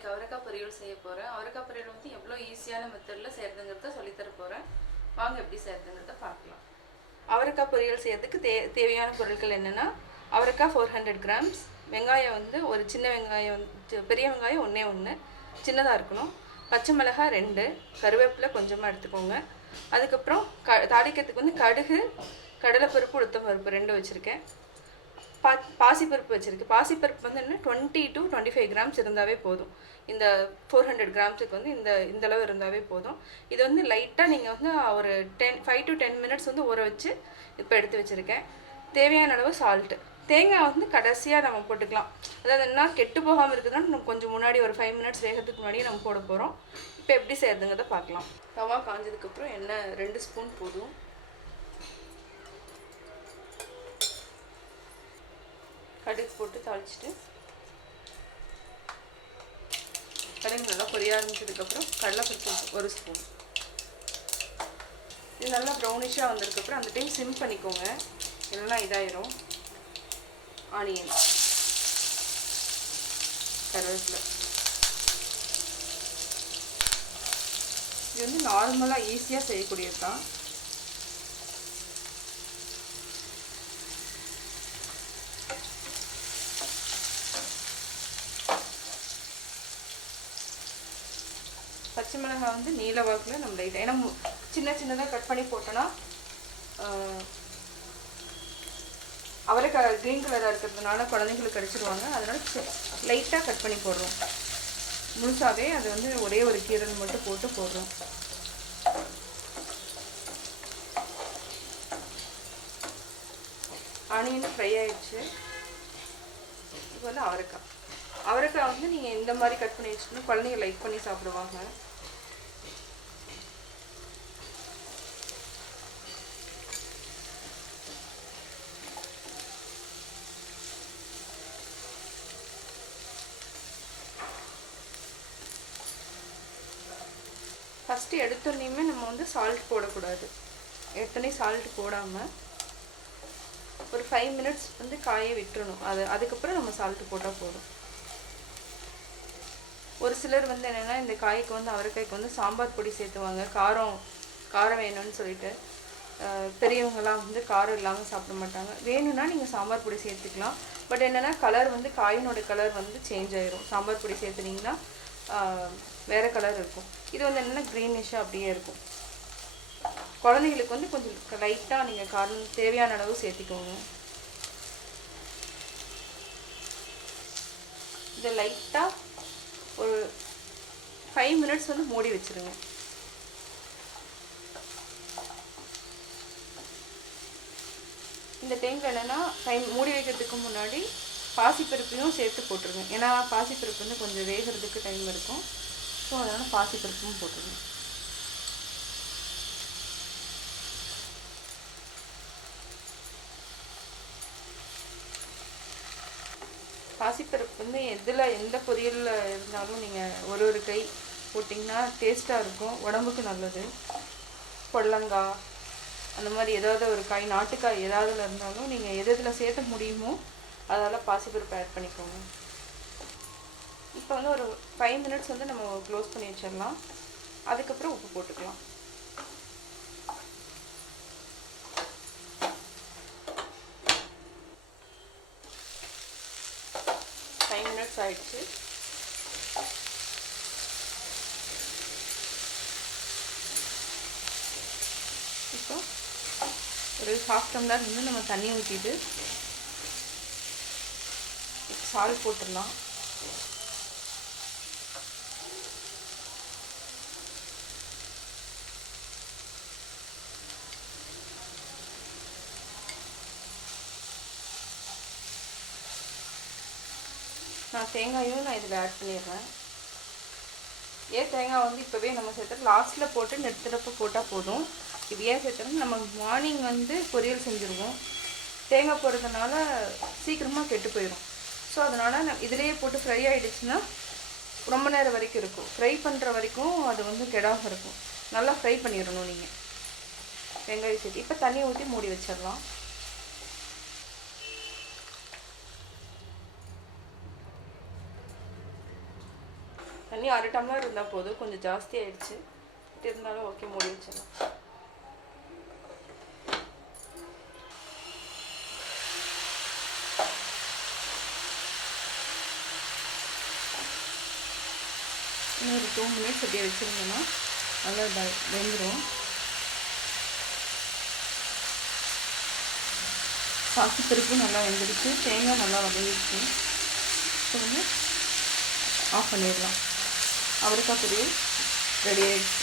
இன்னைக்கு அவரைக்காய் பொரியல் செய்ய போகிறேன். அவரைக்காய் பொரியல் வந்து எவ்வளோ ஈஸியான மெத்தடில் செய்கிறதுங்கிறத சொல்லித்தர போகிறேன். வாங்க எப்படி செய்கிறதுங்கிறத பார்க்கலாம். அவரைக்காய் பொரியல் செய்கிறதுக்கு தேவையான பொருட்கள் என்னென்னா, அவரைக்காய் 400 கிராம்ஸ், வெங்காயம் வந்து ஒரு சின்ன வெங்காயம், பெரிய வெங்காயம் ஒன்றே ஒன்று சின்னதாக இருக்கணும், பச்சை மிளகாய் 2, கருவேப்பிலை கொஞ்சமாக எடுத்துக்கோங்க. அதுக்கப்புறம் தாளிக்கிறதுக்கு வந்து கடுகு, கடலைப்பருப்பு, உளுத்தம்பருப்பு 2 வச்சுருக்கேன். பாசிப்பருப்பு வச்சுருக்கேன். பாசிப்பருப்பு வந்து என்ன 20 to 25 கிராம்ஸ் இருந்தாவே போதும். இந்த 400 கிராம்ஸுக்கு வந்து இந்த அளவு இருந்தாவே போதும். இது வந்து லைட்டாக நீங்கள் வந்து ஒரு 5 to 10 மினிட்ஸ் வந்து ஊற வச்சு இப்போ எடுத்து வச்சுருக்கேன். தேவையான அளவு சால்ட்டு. தேங்காய் வந்து கடைசியாக நம்ம போட்டுக்கலாம். அதாவது என்ன கெட்டு போகாமல் இருக்குதுன்னா நம்ம கொஞ்சம் முன்னாடி ஒரு 5 மினிட்ஸ் வேகிறதுக்கு முன்னாடியே நம்ம போட போகிறோம். இப்போ எப்படி செய்கிறதுங்கிறத பார்க்கலாம். தவா காஞ்சதுக்கப்புறம் எண்ணெய் 2 ஸ்பூன் போதும். கடுகு போட்டு தாளிச்சிட்டு கடுகு நல்லா பொரிய ஆரம்பிச்சதுக்கப்புறம் கடலைப்பருப்பு 1 ஸ்பூன். இது நல்லா ப்ரௌனிஷாக வந்ததுக்கப்புறம் அந்த டைம் சிம் பண்ணிக்கோங்க, இல்லைன்னா இதாயிரும். ஆனியன், கருவேப்பிலை. இது வந்து நார்மலாக ஈஸியாக செய்யக்கூடியது தான். பச்சை மிளகாய் வந்து நீல வாக்கில் நம்ம லைட்டாக, ஏன்னா சின்னதாக கட் பண்ணி போட்டோன்னா அவரைக்காய் க்ரீன் கலராக இருக்கிறதுனால குழந்தைங்களுக்கு கடிச்சிடுவாங்க. அதனால் லைட்டாக கட் பண்ணி போடுறோம். முழுசாகவே அது வந்து ஒரே ஒரு கீரல் மட்டும் போட்டு போடுறோம். ஆனியன் ஃப்ரை ஆயிடுச்சு. இப்போ வந்து அவரைக்காய் வந்து நீங்கள் இந்த மாதிரி கட் பண்ணி வச்சுக்கணும். குழந்தைங்க லைக் பண்ணி சாப்பிடுவாங்க. ஃபஸ்ட்டு எடுத்தோடனேயுமே நம்ம வந்து சால்ட் போடக்கூடாது. எடுத்தோடனே சால்ட் போடாமல் ஒரு 5 மினிட்ஸ் வந்து காய விட்டுறணும். அதுக்கப்புறம் நம்ம சால்ட்டு போட்டால் போதும். ஒரு சிலர் வந்து என்னென்னா இந்த காய்க்கு வந்து அவரைக்காய்க்கு வந்து சாம்பார் பொடி சேர்த்துவாங்க, காரம் வேணும்னு சொல்லிட்டு. பெரியவங்களாம் வந்து காரம் இல்லாமல் சாப்பிட மாட்டாங்க. வேணும்னா நீங்கள் சாம்பார் பொடி சேர்த்துக்கலாம். பட் என்னென்னா கலர் வந்து காயினோட கலர் வந்து சேஞ்ச் ஆயிரும். சாம்பார் பொடி சேர்த்துனீங்கன்னா வேறு கலர் இருக்கும். இது வந்து என்னென்னா க்ரீனிஷாக அப்படியே இருக்கும். குழந்தைங்களுக்கு வந்து கொஞ்சம் லைட்டாக நீங்கள் காரம் தேவையான அளவு சேர்த்திக்கோங்க. இதை லைட்டாக ஒரு 5 மினிட்ஸ் வந்து மூடி வச்சுருங்க. இந்த டைமில் என்னென்னா மூடி வைக்கிறதுக்கு முன்னாடி பாசிப்பருப்பையும் சேர்த்து போட்டுருங்க. ஏன்னா பாசிப்பருப்பு வந்து கொஞ்சம் வேகிறதுக்கு டைம் இருக்கும். ஸோ அதனால் பாசிப்பருப்பும் போட்டுருங்க. பாசிப்பருப்பு வந்து எந்த பொரியலில் இருந்தாலும் நீங்கள் ஒரு கை போட்டிங்கன்னா டேஸ்ட்டாக இருக்கும், உடம்புக்கு நல்லது. பொடலங்காய் அந்த மாதிரி ஏதாவது ஒரு காய், நாட்டுக்காய் ஏதாவதுல இருந்தாலும் நீங்கள் எதில் சேர்த்த முடியுமோ அதால் பாசிப்பருப்பு ஆட் பண்ணிக்கோங்க. இப்போ வந்து ஒரு 5 மினிட்ஸ் வந்து நம்ம க்ளோஸ் பண்ணி வச்சிடலாம். அதுக்கப்புறம் உப்பு போட்டுக்கலாம். 5 மினிட்ஸ் ஆயிடுச்சு. இப்போ ஒரு 1/2 டம்ளர் வந்து நம்ம தண்ணி ஊற்றிட்டு சால்ட் போட்டுடலாம். நான் தேங்காயும் இதில் ஆட் பண்ணிடுறேன். தேங்காய் வந்து இப்போவே நம்ம சேர்த்து லாஸ்ட்டில் போட்டு நிறுத்துறப்ப போட்டால் போதும். இது சேர்த்தோம்னா நம்ம மார்னிங் வந்து பொரியல் செஞ்சுருவோம். தேங்காய் போடுறதுனால சீக்கிரமாக கெட்டு போயிடும். ஸோ அதனால் இதிலேயே போட்டு ஃப்ரை ஆகிடுச்சுன்னா ரொம்ப நேரம் வரைக்கும் இருக்கும். ஃப்ரை பண்ணுற வரைக்கும் அது வந்து கெடாமல் இருக்கும். நல்லா ஃப்ரை பண்ணிடணும் நீங்கள் வெங்காயம் சேர்த்து. இப்போ தண்ணி ஊற்றி மூடி வச்சிடலாம். தண்ணி 1/2 டம்ளர் இருந்தால் போதும், கொஞ்சம் ஜாஸ்தி ஆயிடுச்சு. இருந்தாலும் ஓகே, மூடி வச்சிடலாம். இன்னும் ஒரு 2 மினிட்ஸ் அப்படியே வச்சுருந்தோன்னா நல்லா வெந்துடும். பாசிப்பருப்பு நல்லா வெந்துடுச்சு, தேங்காய் நல்லா வதங்கிடுச்சு. இப்போ வந்து ஆஃப் பண்ணிடலாம். அவரைக்காய் பொரியல் ரெடி ஆகிடுச்சு.